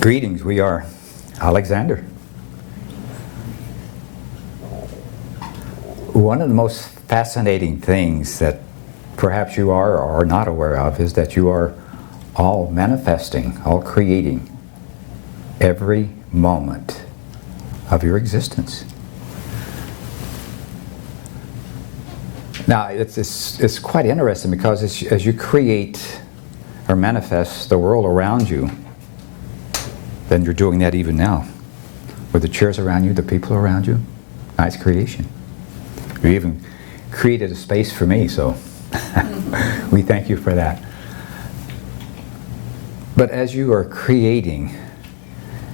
Greetings, we are Alexander. One of the most fascinating things that perhaps you are or are not aware of is that you are all manifesting, all creating every moment of your existence. Now, it's quite interesting because as you create or manifest the world around you, then you're doing that even now. With the chairs around you, the people around you, nice creation. You even created a space for me, so we thank you for that. But as you are creating,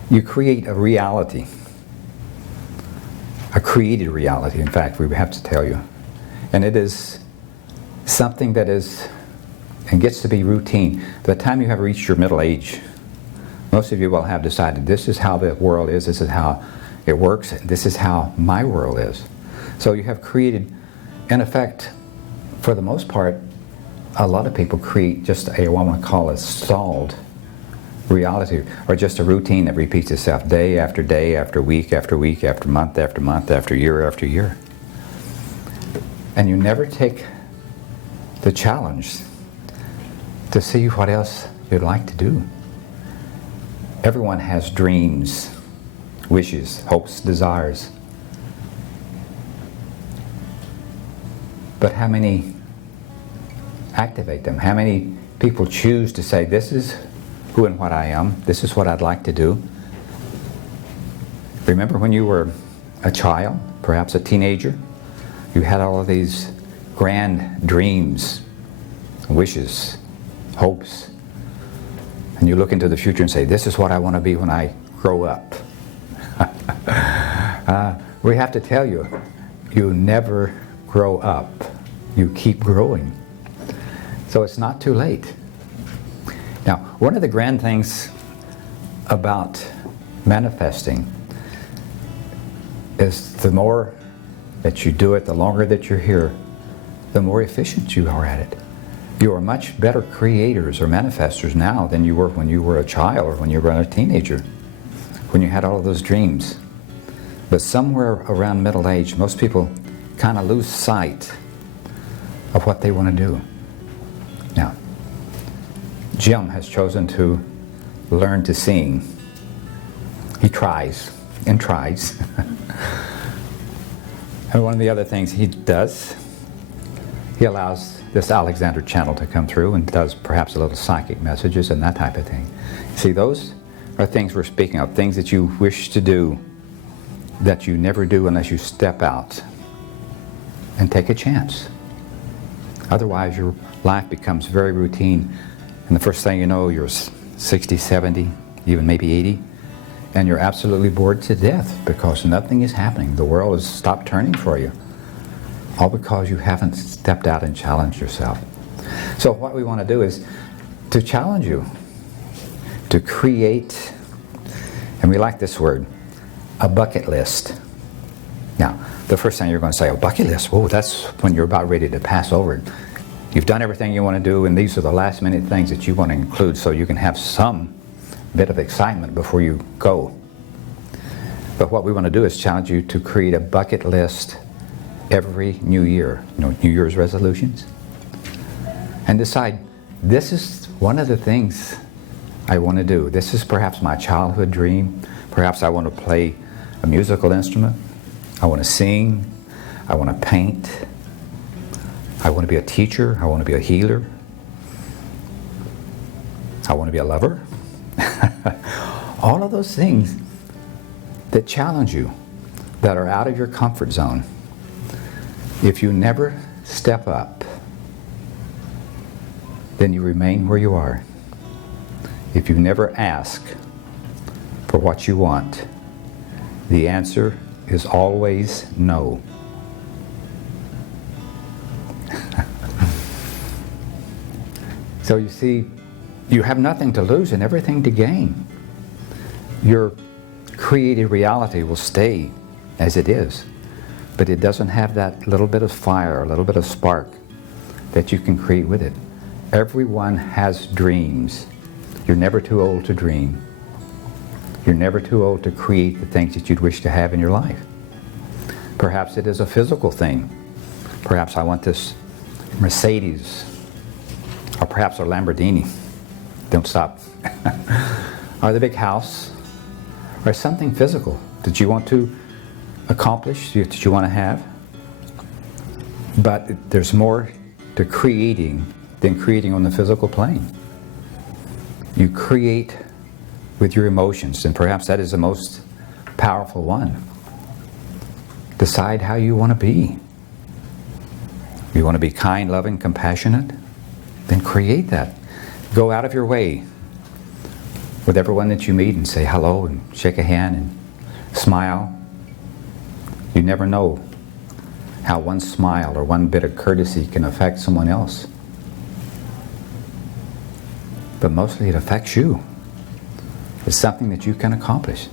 you create a reality. A created reality, in fact, we have to tell you. And it is something that is, and gets to be routine. By the time you have reached your middle age, most of you will have decided this is how the world is, this is how it works, this is how my world is. So you have created, in effect, for the most part, a lot of people create just what I want to call a stalled reality, or just a routine that repeats itself day after day, after week, after week, after month, after year after year. And you never take the challenge to see what else you'd like to do. Everyone has dreams, wishes, hopes, desires. But how many activate them? How many people choose to say, this is who and what I am, this is what I'd like to do? Remember when you were a child, perhaps a teenager, you had all of these grand dreams, wishes, hopes, and you look into the future and say, this is what I want to be when I grow up. We have to tell you, you never grow up. You keep growing. So it's not too late. Now, one of the grand things about manifesting is the more that you do it, the longer that you're here, the more efficient you are at it. You are much better creators or manifestors now than you were when you were a child or when you were a teenager, when you had all of those dreams. But somewhere around middle age, most people kind of lose sight of what they want to do. Now, Jim has chosen to learn to sing. He tries and tries. And one of the other things he does, he allows this Alexander channel to come through and does perhaps a little psychic messages and that type of thing. See, those are things we're speaking of, things that you wish to do that you never do unless you step out and take a chance. Otherwise, your life becomes very routine, and the first thing you know, you're 60, 70, even maybe 80, and you're absolutely bored to death because nothing is happening. The world has stopped turning for you. All because you haven't stepped out and challenged yourself. So what we want to do is to challenge you to create, and we like this word, a bucket list. Now, the first thing you're going to say, a bucket list, whoa, that's when you're about ready to pass over it. You've done everything you want to do, and these are the last minute things that you want to include so you can have some bit of excitement before you go. But what we want to do is challenge you to create a bucket list every new year, New Year's resolutions, and decide, this is one of the things I want to do. This is perhaps my childhood dream. Perhaps I want to play a musical instrument. I want to sing. I want to paint. I want to be a teacher. I want to be a healer. I want to be a lover. All of those things that challenge you, that are out of your comfort zone. If you never step up, then you remain where you are. If you never ask for what you want, the answer is always no. So you see, you have nothing to lose and everything to gain. Your created reality will stay as it is. But it doesn't have that little bit of fire, a little bit of spark that you can create with it. Everyone has dreams. You're never too old to dream. You're never too old to create the things that you'd wish to have in your life. Perhaps it is a physical thing. Perhaps I want this Mercedes, or perhaps a Lamborghini. Don't stop. Or the big house, or something physical that you want to accomplish, that you want to have. But there's more to creating than creating on the physical plane. You create with your emotions, and perhaps that is the most powerful one. Decide how you want to be. You want to be kind, loving, compassionate? Then create that. Go out of your way with everyone that you meet and say hello and shake a hand and smile. You never know how one smile or one bit of courtesy can affect someone else. But mostly it affects you. It's something that you can accomplish.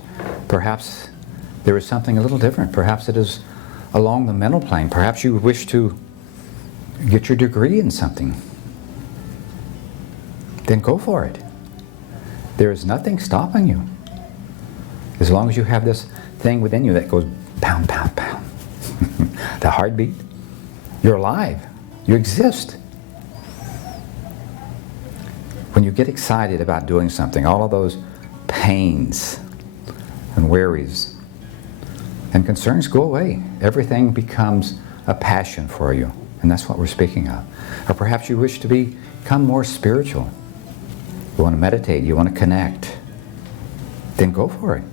Perhaps there is something a little different. Perhaps it is along the mental plane. Perhaps you wish to get your degree in something. Then go for it. There is nothing stopping you. As long as you have this thing within you that goes pound, pound, pound. The heartbeat. You're alive. You exist. When you get excited about doing something, all of those pains and worries and concerns go away. Everything becomes a passion for you. And that's what we're speaking of. Or perhaps you wish to become more spiritual. You want to meditate, you want to connect. Then go for it.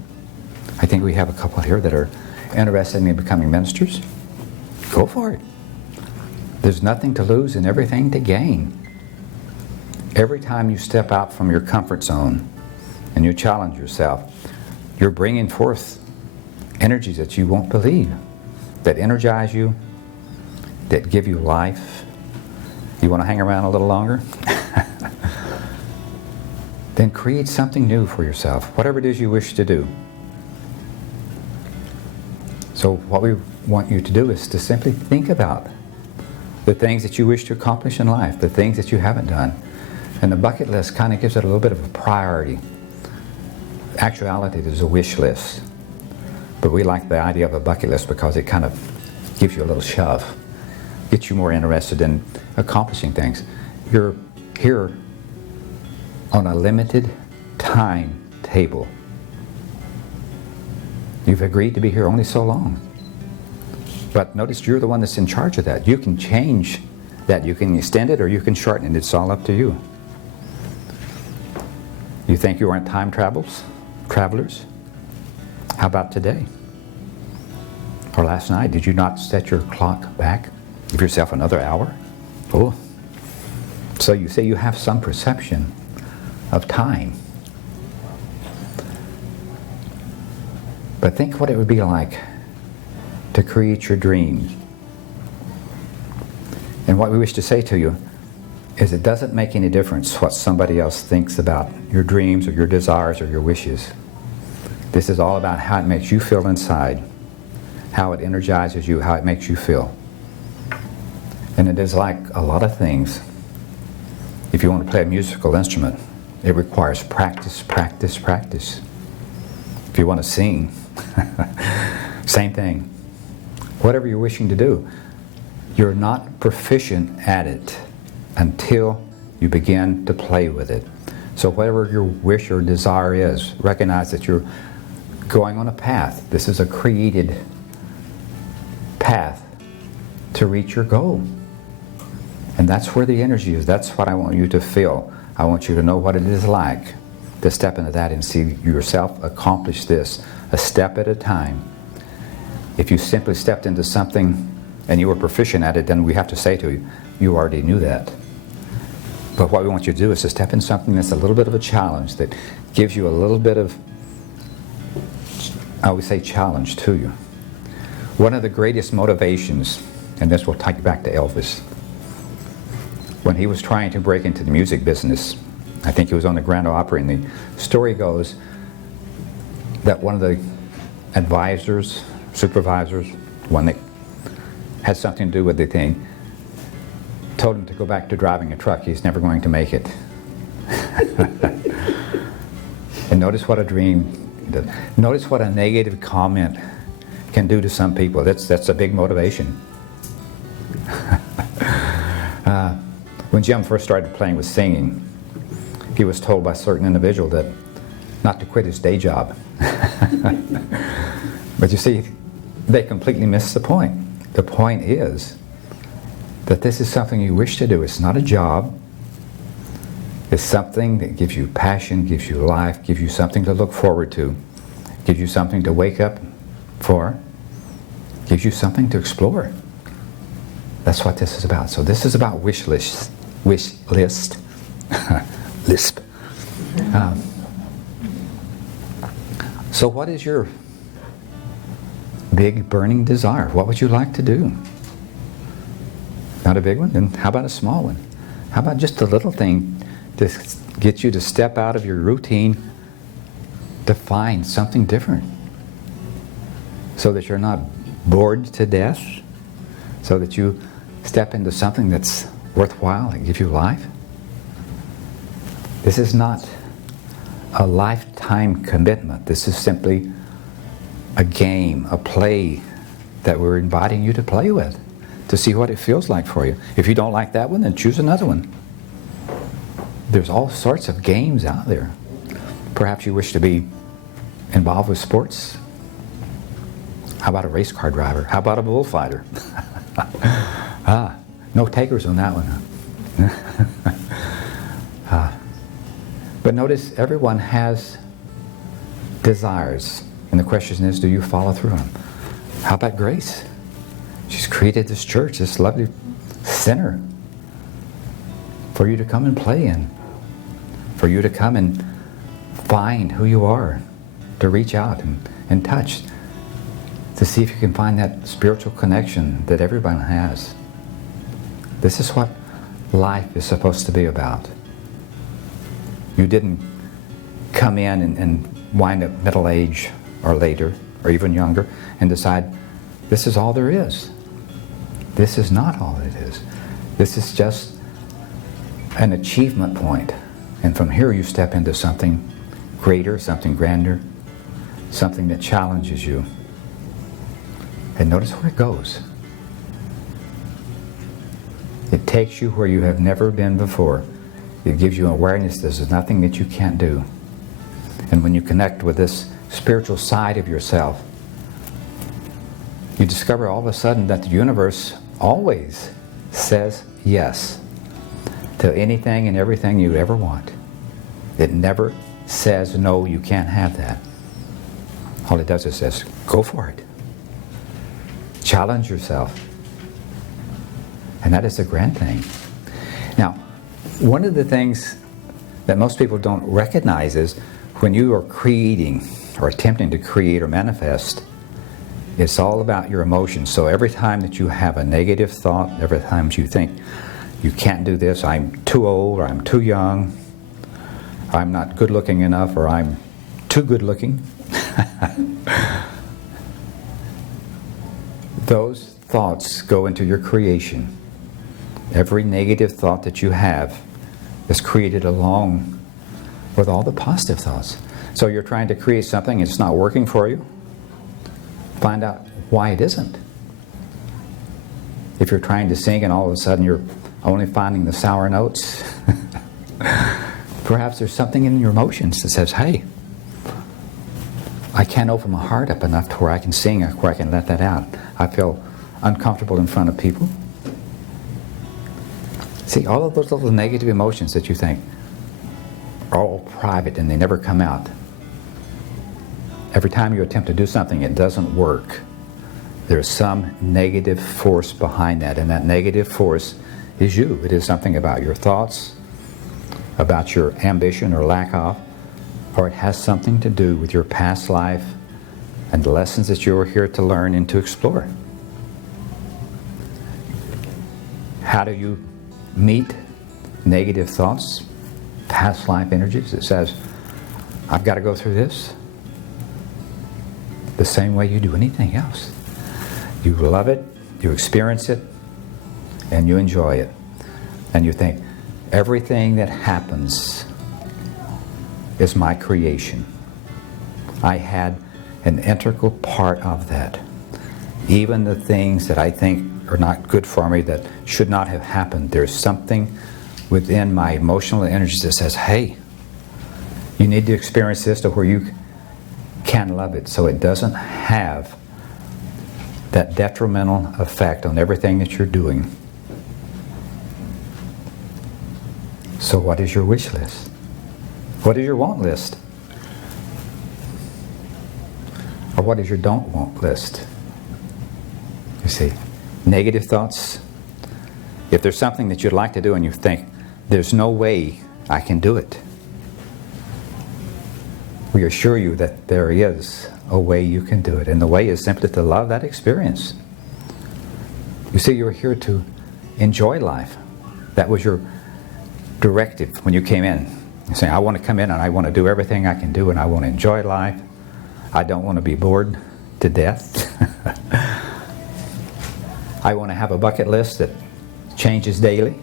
I think we have a couple here that are interested in becoming ministers. Go for it. There's nothing to lose and everything to gain. Every time you step out from your comfort zone and you challenge yourself, you're bringing forth energies that you won't believe, that energize you, that give you life. You want to hang around a little longer? Then create something new for yourself, whatever it is you wish to do. So what we want you to do is to simply think about the things that you wish to accomplish in life, the things that you haven't done. And the bucket list kind of gives it a little bit of a priority. Actuality, there's a wish list. But we like the idea of a bucket list because it kind of gives you a little shove, gets you more interested in accomplishing things. You're here on a limited timetable. You've agreed to be here only so long. But notice you're the one that's in charge of that. You can change that. You can extend it or you can shorten it. It's all up to you. You think you aren't time travelers? How about today? Or last night? Did you not set your clock back? Give yourself another hour? Oh. So you say you have some perception of time. But think what it would be like to create your dreams. And what we wish to say to you is it doesn't make any difference what somebody else thinks about your dreams or your desires or your wishes. This is all about how it makes you feel inside, how it energizes you, how it makes you feel. And it is like a lot of things. If you want to play a musical instrument, it requires practice, practice, practice. If you want to sing, same thing. Whatever you're wishing to do, you're not proficient at it until you begin to play with it. So whatever your wish or desire is, recognize that you're going on a path. This is a created path to reach your goal. And that's where the energy is. That's what I want you to feel. I want you to know what it is like to step into that and see yourself accomplish this a step at a time. If you simply stepped into something and you were proficient at it, then we have to say to you, you already knew that. But what we want you to do is to step in something that's a little bit of a challenge, that gives you a little bit of, I would say, challenge to you. One of the greatest motivations, and this will take you back to Elvis, when he was trying to break into the music business, I think he was on the Grand Ole Opry, and the story goes that one of the advisors, supervisors, one that had something to do with the thing, told him to go back to driving a truck. He's never going to make it. And notice what a dream Satan does. Notice what a negative comment can do to some people. That's a big motivation. When Jim first started playing with singing, he was told by a certain individual that not to quit his day job. But you see, they completely missed the point. The point is that this is something you wish to do. It's not a job. It's something that gives you passion, gives you life, gives you something to look forward to, gives you something to wake up for, gives you something to explore. That's what this is about. So this is about wish list. Lisp. So what is your big burning desire? What would you like to do? Not a big one? Then how about a small one? How about just a little thing to get you to step out of your routine to find something different? So that you're not bored to death? So that you step into something that's worthwhile and gives you life? This is not a lifetime commitment. This is simply a game, a play that we're inviting you to play with, to see what it feels like for you. If you don't like that one, then choose another one. There's all sorts of games out there. Perhaps you wish to be involved with sports. How about a race car driver? How about a bullfighter? No takers on that one. But notice everyone has desires. And the question is, do you follow through on them? How about Grace? She's created this church, this lovely center for you to come and play in. For you to come and find who you are. To reach out and touch. To see if you can find that spiritual connection that everyone has. This is what life is supposed to be about. You didn't come in and wind up middle age or later or even younger and decide this is all there is. This is not all it is. This is just an achievement point. And from here you step into something greater, something grander, something that challenges you. And notice where it goes. It takes you where you have never been before. It gives you awareness there's nothing that you can't do. And when you connect with this spiritual side of yourself, you discover all of a sudden that the universe always says yes to anything and everything you ever want. It never says, no, you can't have that. All it does is says, go for it. Challenge yourself. And that is a grand thing. Now, one of the things that most people don't recognize is when you are creating or attempting to create or manifest, it's all about your emotions. So every time that you have a negative thought, every time you think, you can't do this, I'm too old, or I'm too young, I'm not good looking enough, or I'm too good looking. Those thoughts go into your creation. Every negative thought that you have is created along with all the positive thoughts. So you're trying to create something, it's not working for you. Find out why it isn't. If you're trying to sing and all of a sudden you're only finding the sour notes, perhaps there's something in your emotions that says, hey, I can't open my heart up enough to where I can sing, or where I can let that out. I feel uncomfortable in front of people. See, all of those little negative emotions that you think are all private and they never come out. Every time you attempt to do something, it doesn't work. There's some negative force behind that, and that negative force is you. It is something about your thoughts, about your ambition or lack of, or it has something to do with your past life and the lessons that you are here to learn and to explore. How do you meet negative thoughts, past life energies that says, I've got to go through this? The same way you do anything else. You love it, you experience it, and you enjoy it. And you think, everything that happens is my creation. I had an integral part of that. Even the things that I think are not good for me, that should not have happened, there's something within my emotional energies that says, hey, you need to experience this to where you can love it, so it doesn't have that detrimental effect on everything that you're doing. So what is your wish list? What is your want list? Or what is your don't want list? You see, negative thoughts. If there's something that you'd like to do and you think, there's no way I can do it, we assure you that there is a way you can do it. And the way is simply to love that experience. You see, you're here to enjoy life. That was your directive when you came in. You're saying, I want to come in and I want to do everything I can do and I want to enjoy life. I don't want to be bored to death. I want to have a bucket list that changes daily.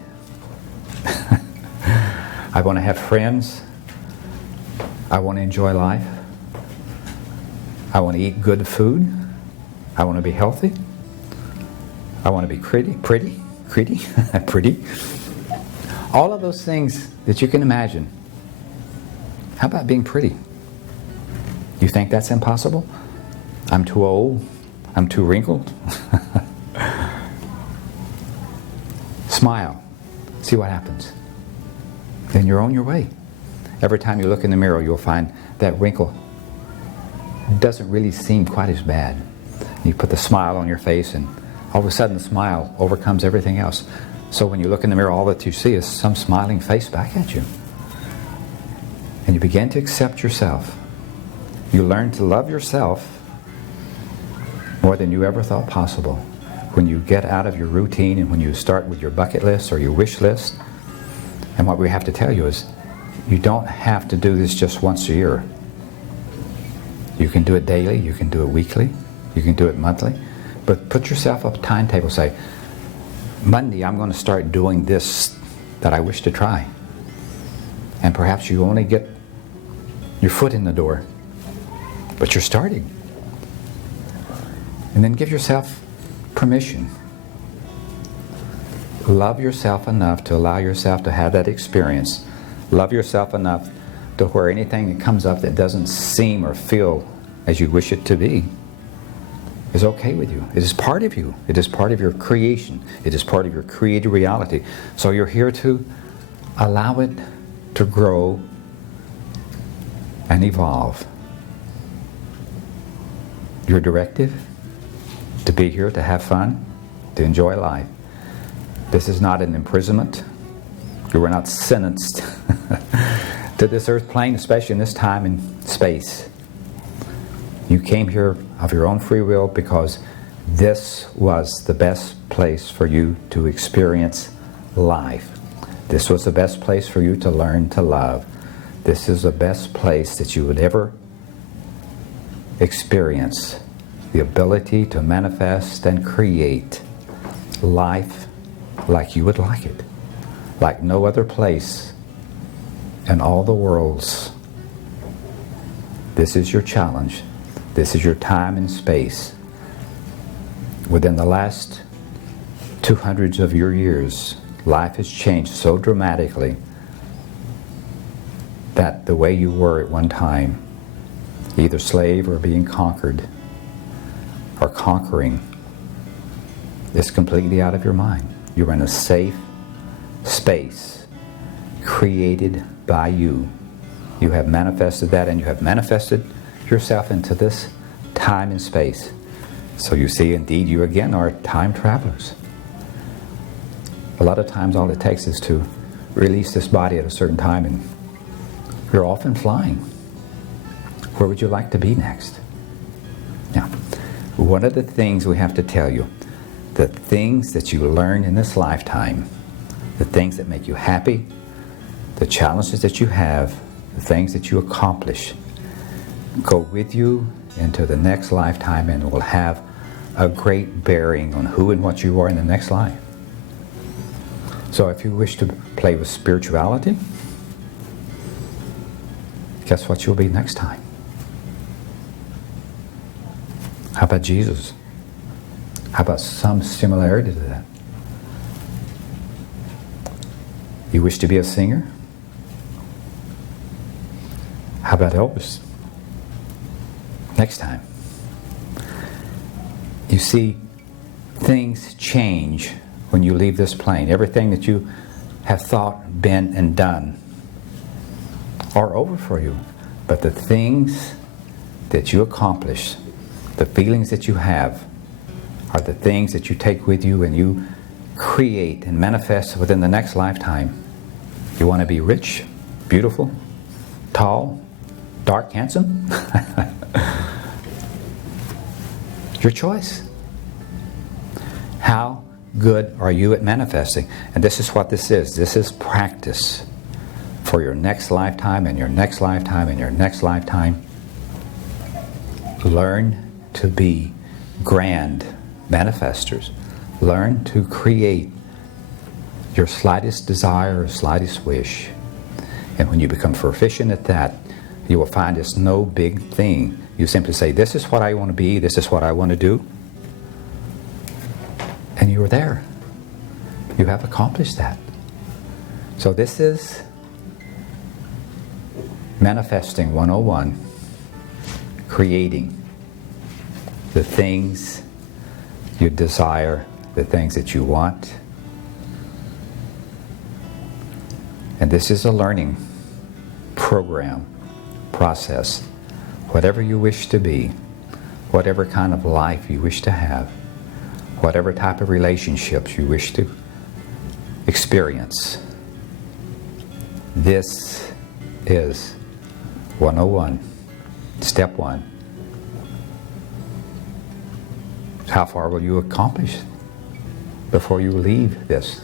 I want to have friends. I want to enjoy life. I want to eat good food. I want to be healthy. I want to be pretty. All of those things that you can imagine. How about being pretty? You think that's impossible? I'm too old. I'm too wrinkled. Smile. See what happens. Then you're on your way. Every time you look in the mirror, you'll find that wrinkle doesn't really seem quite as bad. You put the smile on your face and all of a sudden the smile overcomes everything else. So when you look in the mirror, all that you see is some smiling face back at you. And you begin to accept yourself. You learn to love yourself more than you ever thought possible. When you get out of your routine and when you start with your bucket list or your wish list, and what we have to tell you is, you don't have to do this just once a year. You can do it daily, you can do it weekly, you can do it monthly, but put yourself up a timetable. Say, Monday I'm going to start doing this that I wish to try. And perhaps you only get your foot in the door, but you're starting. And then give yourself permission. Love yourself enough to allow yourself to have that experience. Love yourself enough to where anything that comes up that doesn't seem or feel as you wish it to be is okay with you. It is part of you. It is part of your creation. It is part of your created reality. So you're here to allow it to grow and evolve. Your directive, to be here, to have fun, to enjoy life. This is not an imprisonment. You were not sentenced to this earth plane, especially in this time and space. You came here of your own free will because this was the best place for you to experience life. This was the best place for you to learn to love. This is the best place that you would ever experience the ability to manifest and create life like you would like it. Like no other place in all the worlds. This is your challenge. This is your time and space. Within the last 200 of your years, life has changed so dramatically that the way you were at one time, either slave or being conquered, or conquering, is completely out of your mind. You're in a safe space created by you. You have manifested that, and you have manifested yourself into this time and space. So you see, indeed, you again are time travelers. A lot of times all it takes is to release this body at a certain time and you're off and flying. Where would you like to be next? Now, one of the things we have to tell you, the things that you learn in this lifetime, the things that make you happy, the challenges that you have, the things that you accomplish, go with you into the next lifetime and will have a great bearing on who and what you are in the next life. So if you wish to play with spirituality, guess what you'll be next time? How about Jesus? How about some similarity to that? You wish to be a singer? How about Elvis? Next time. You see, things change when you leave this plane. Everything that you have thought, been, and done are over for you. But the things that you accomplish, the feelings that you have, are the things that you take with you and you create and manifest within the next lifetime. You want to be rich, beautiful, tall, dark, handsome? Your choice. How good are you at manifesting? And this is what this is. This is practice for your next lifetime and your next lifetime and your next lifetime. Learn to be grand manifestors. Learn to create your slightest desire or slightest wish. And when you become proficient at that, you will find it's no big thing. You simply say, this is what I want to be, this is what I want to do. And you are there. You have accomplished that. So this is Manifesting 101. Creating the things you desire, the things that you want. And this is a learning program, process. Whatever you wish to be, whatever kind of life you wish to have, whatever type of relationships you wish to experience, this is 101, step 1. How far will you accomplish before you leave this?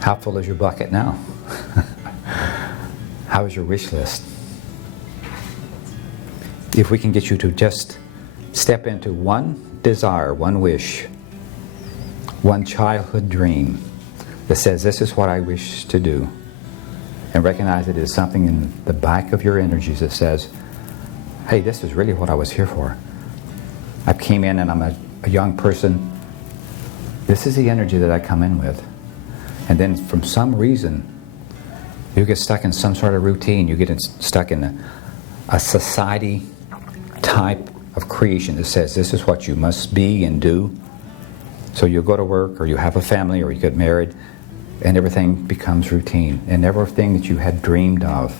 How full is your bucket now? How is your wish list? If we can get you to just step into one desire, one wish, one childhood dream that says, this is what I wish to do, and recognize it as something in the back of your energies that says, hey, this is really what I was here for. I came in and I'm a young person. This is the energy that I come in with. And then from some reason, you get stuck in some sort of routine. You get stuck in a society type of creation that says this is what you must be and do. So you go to work, or you have a family, or you get married, and everything becomes routine. And everything that you had dreamed of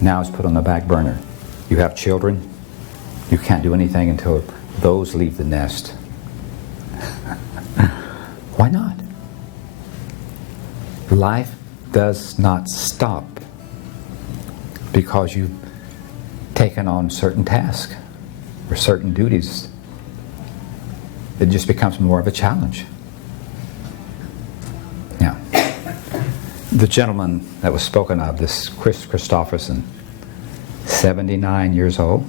now is put on the back burner. You have children. You can't do anything until those leave the nest. Why not? Life does not stop because you've taken on certain tasks or certain duties. It just becomes more of a challenge. Now, the gentleman that was spoken of, this Chris Christopherson, 79 years old,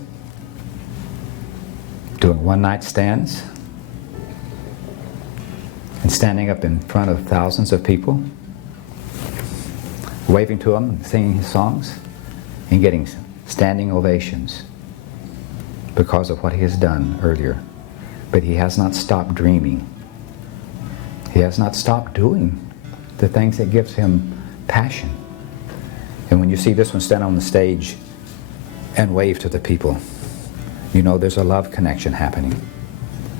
doing one-night stands and standing up in front of thousands of people, waving to them and singing his songs and getting standing ovations because of what he has done earlier. But he has not stopped dreaming. He has not stopped doing the things that gives him passion. And when you see this one stand on the stage and wave to the people, you know there's a love connection happening.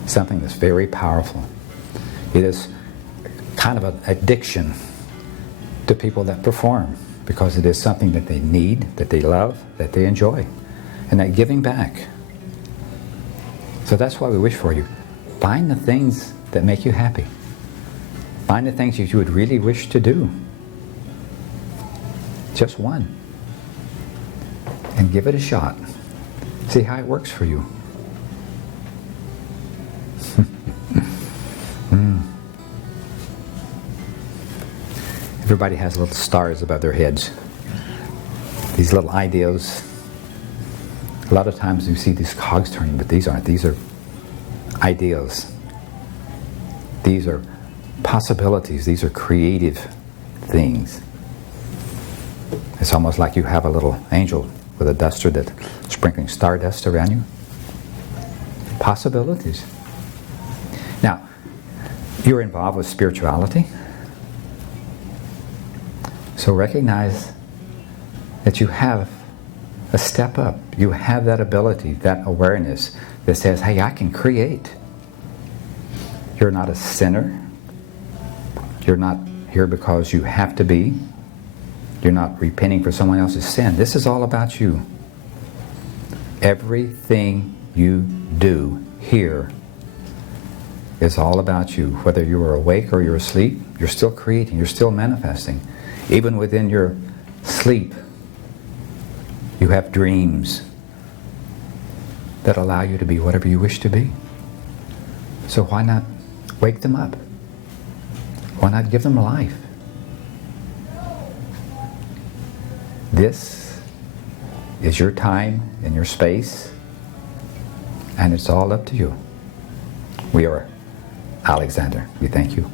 Something that's very powerful. It is kind of an addiction to people that perform, because it is something that they need, that they love, that they enjoy, and that giving back. So that's why we wish for you. Find the things that make you happy. Find the things that you would really wish to do. Just one. And give it a shot. See how it works for you. Everybody has little stars above their heads. These little ideas. A lot of times you see these cogs turning, but these aren't. These are ideals. These are possibilities. These are creative things. It's almost like you have a little angel with a duster that's sprinkling stardust around you. possibilities. Now, you're involved with spirituality, so recognize that you have a step up. You have that ability, that awareness that says, hey, I can create. You're not a sinner. You're not here because you have to be. You're not repenting for someone else's sin. This is all about you. Everything you do here is all about you. Whether you are awake or you're asleep, you're still creating, you're still manifesting. Even within your sleep, you have dreams that allow you to be whatever you wish to be. So why not wake them up? Why not give them life? This is your time and your space, and it's all up to you. We are Alexander. We thank you.